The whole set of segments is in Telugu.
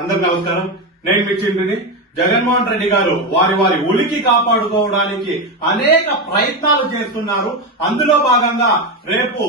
అందరికి నమస్కారం. నేను మీ చంద్రుని జగన్మోహన్ రెడ్డి గారు వారి వారి ఉనికి కాపాడుకోవడానికి అనేక ప్రయత్నాలు చేస్తున్నారు. అందులో భాగంగా రేపు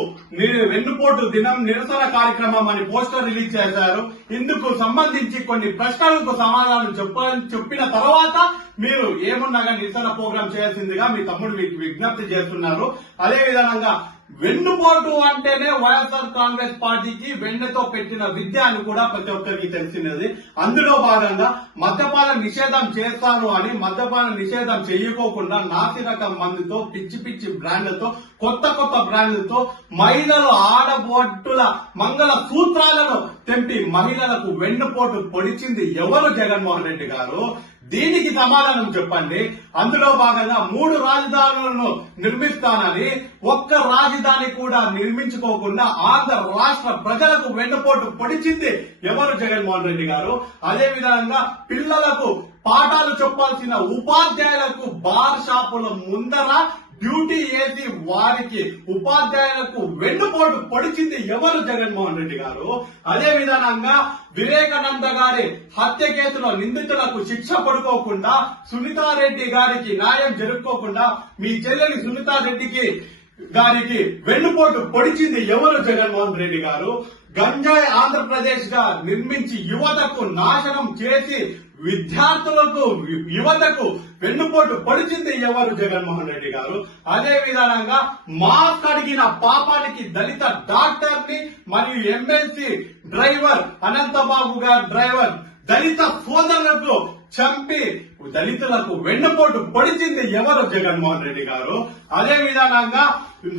వెన్నుపోటు దినం నిరసన కార్యక్రమం అని పోస్టర్ రిలీజ్ చేశారు. ఇందుకు సంబంధించి కొన్ని ప్రశ్నలకు సమాధానం చెప్ప చెప్పిన తర్వాత మీరు ఏమున్నాగా నిరసన ప్రోగ్రాం చేయాల్సిందిగా మీ తమ్ముడు మీకు విజ్ఞప్తి చేస్తున్నారు. అదే విధంగా వెన్నుపోటు అంటేనే వైఎస్ఆర్ కాంగ్రెస్ పార్టీకి వెన్నెతో పెట్టిన విద్య అని కూడా ప్రతి ఒక్కరికి తెలిసినది. అందులో భాగంగా మద్యపాన నిషేధం చేస్తాను అని మద్యపాన నిషేధం చేయకోకుండా నాసిరకం మందుతో పిచ్చి పిచ్చి బ్రాండ్లతో కొత్త కొత్త బ్రాండ్లతో మహిళలు ఆడబొట్టుల మంగళ సూత్రాలను తెంపి మహిళలకు వెన్నుపోటు పొడిచింది ఎవరు జగన్మోహన్ రెడ్డి గారు? దీనికి సమాధానం చెప్పండి. అందులో భాగంగా మూడు రాజధానులను నిర్మిస్తానని ఒక్క రాజధాని కూడా నిర్మించుకోకుండా ఆంధ్ర రాష్ట్ర ప్రజలకు వెన్నుపోటు పొడిచింది ఎవరు జగన్మోహన్ రెడ్డి గారు? అదే విధంగా పిల్లలకు పాఠాలు చెప్పాల్సిన ఉపాధ్యాయులకు బార్ షాపుల ముందర డ్యూటీ వేసి వారికి ఉపాధ్యాయులకు వెన్నుపోటు పొడిచింది ఎవరు జగన్మోహన్ రెడ్డి గారు? అదే విధానంగా వివేకానంద గారి హత్య కేసులో నిందితులకు శిక్ష పడుకోకుండా సునీతారెడ్డి గారికి న్యాయం జరుపుకోకుండా మీ చెల్లెలి సునీతారెడ్డికి గారికి వెన్నుపోటు పొడిచింది ఎవరు జగన్మోహన్ రెడ్డి గారు? గంజాయి ఆంధ్రప్రదేశ్గా నిర్మించి యువతకు నాశనం చేసి విద్యార్థులకు యువతకు వెన్నుపోటు పొడిచింది ఎవరు జగన్మోహన్ రెడ్డి గారు? అదే విధానంగా మాస్క్ అడిగిన పాపానికి దళిత డాక్టర్ని మరియు ఎమ్మెల్సీ డ్రైవర్ అనంతబాబు గారు డ్రైవర్ దళిత సోదరులకు చంపి దళితులకు వెన్నుపోటు పొడిచింది ఎవరు జగన్మోహన్ రెడ్డి గారు? అదే విధానంగా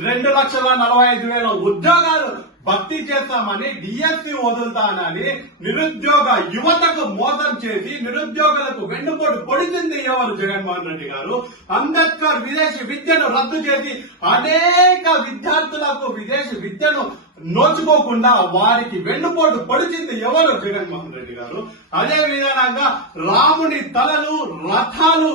రెండు లక్షల నలభై ఐదు వేల ఉద్యోగాలు భర్తీ చేస్తామని డిఎస్సి వదులుతానని నిరుద్యోగ యువతకు మోసం చేసి నిరుద్యోగులకు వెన్నుపోటు పొడిచింది ఎవరు? జగన్మోహన్ రెడ్డి గారు. అంబేద్కర్ విదేశీ విద్యను రద్దు చేసి అనేక విద్యార్థులకు విదేశీ విద్యను నోచుకోకుండా వారికి వెన్నుపోటు పొడిచింది ఎవరు? జగన్మోహన్ రెడ్డి గారు. అదే విధానంగా రాముని తలలు రథాలు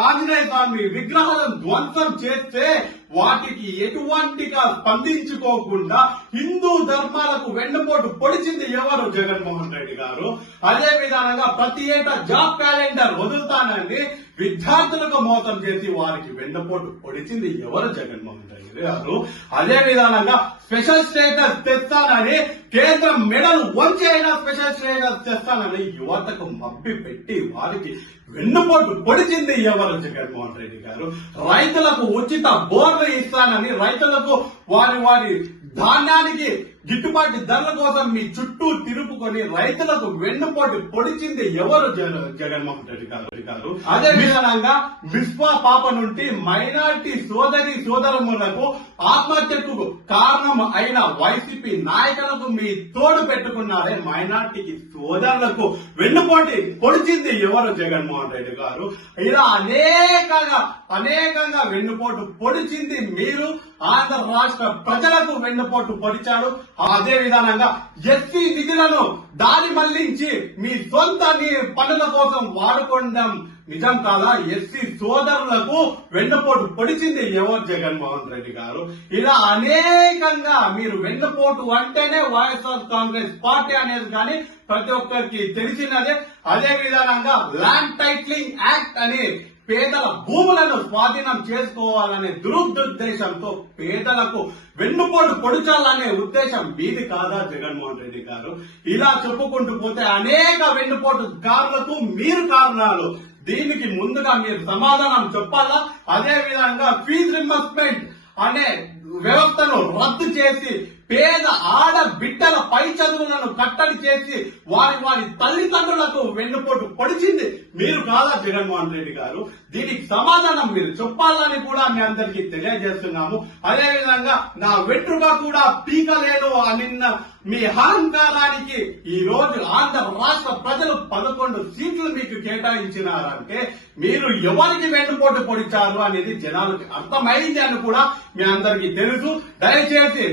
ఆంజనేయ స్వామి విగ్రహాలను ధ్వంసం చేస్తే వాటికి ఎటువంటిగా స్పందించుకోకుండా హిందూ ధర్మాలకు వెన్నుపోటు పొడిచింది ఎవరు జగన్మోహన్ రెడ్డి గారు? అదే విధానంగా ప్రతి ఏటా జాబ్ క్యాలెండర్ వదులుతానని విద్యార్థులకు మోసం చేసి వారికి వెన్నుపోటు పొడిచింది ఎవరు జగన్మోహన్ రెడ్డి గారు? అదే విధానంగా స్పెషల్ స్టేటస్ తెస్తానని కేంద్రం మెడలు వంచి అయినా స్పెషల్ స్టేటస్ తెస్తానని యువతకు మబ్బి పెట్టి వారికి వెన్నుపోటు పొడిచింది ఎవరు జగన్మోహన్ రెడ్డి గారు? రైతులకు ఉచిత బోర్లు ఇస్తానని రైతులకు వారి వారి ధాన్యానికి గిట్టుబాటు ధరల కోసం మీ చుట్టూ తిరుపుకొని రైతులకు వెన్నుపోటు పొడిచింది ఎవరు జగ- జగన్మోహన్ రెడ్డి గారు గారు? అదే విధంగా బిస్వా పాప నుండి మైనార్టీ సోదరి సోదరములకు ఆత్మహత్యకు కారణం అయిన వైసీపీ నాయకులకు మీ తోడు పెట్టుకున్నారే మైనార్టీకి సోదరులకు వెన్నుపోటి పొడిచింది ఎవరు జగన్మోహన్ రెడ్డి గారు? ఇలా అనేకంగా అనేకంగా వెన్నుపోటు పొడిచింది మీరు. ఆంధ్ర రాష్ట్ర ప్రజలకు వెన్నుపోటు పొడిచాడు అదే విధానంగా ఎస్సీ నిధులను దారి మళ్ళించి మీ సొంత ని- పనుల కోసం వాడుకోవడం నిజం కాదా? ఎస్సీ సోదరులకు వెన్నుపోటు పొడిచింది ఎవరు జగన్మోహన్ రెడ్డి గారు. ఇలా అనేకంగా మీరు వెన్నుపోటు అంటేనే వైఎస్ఆర్ కాంగ్రెస్ పార్టీ అనేది కానీ ప్రతి ఒక్కరికి తెలిసినదే. అదే విధానంగా ల్యాండ్ టైట్లింగ్ యాక్ట్ అని పేదల భూములను స్వాధీనం చేసుకోవాలనే దురుద్దేశంతో పేదలకు వెన్నుపోటు పొడిచాలనే ఉద్దేశం మీది కాదా జగన్మోహన్ రెడ్డి గారు? ఇలా చెప్పుకుంటూ పోతే అనేక వెన్నుపోటు కారులకు మీరు కారణాలు. దీనికి ముందుగా మీరు సమాధానం చెప్పాలా? అదే విధంగా ఫీజు రింబర్స్మెంట్ అనే వ్యవస్థను రద్దు చేసి పేద ఆడ బిడ్డల పై చదువులను కట్టడి చేసి వారి వారి తల్లిదండ్రులకు వెన్నుపోటు పొడిచింది మీరు కాదా జగన్మోహన్ రెడ్డి గారు? దీనికి సమాధానం మీరు చెప్పాలని కూడా మీ అందరికీ తెలియజేస్తున్నాము. అదే విధంగా నా వెంట్రుక కూడా పీకలేను అనిన్న మీ అహంకారానికి ఈ రోజు ఆంధ్ర రాష్ట్ర ప్రజలు పదకొండు సీట్లు మీకు కేటాయించినారంటే మీరు ఎవరికి వెన్నుపోటు పొడిచారు అనేది జనాలకు అర్థమైంది అని కూడా మీ అందరికీ తెలుసు. దయచేసి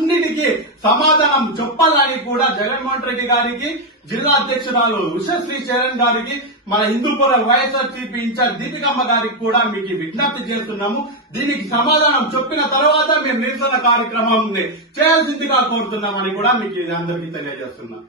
అన్నిటికీ సమాధానం చెప్పాలని కూడా జగన్మోహన్ రెడ్డి గారికి జిల్లా అధ్యక్షురాలు ఉషశ్రీ చరణ్ గారికి మన హిందూపుర వైఎస్ఆర్ సిపి ఇన్ఛార్జ్ దీపికమ్మ గారికి కూడా మీకు విజ్ఞప్తి చేస్తున్నాము. దీనికి సమాధానం చెప్పిన తర్వాత మేము నిరసన కార్యక్రమం చేయాల్సిందిగా కోరుతున్నామని కూడా మీకు అందరికీ తెలియజేస్తున్నాం.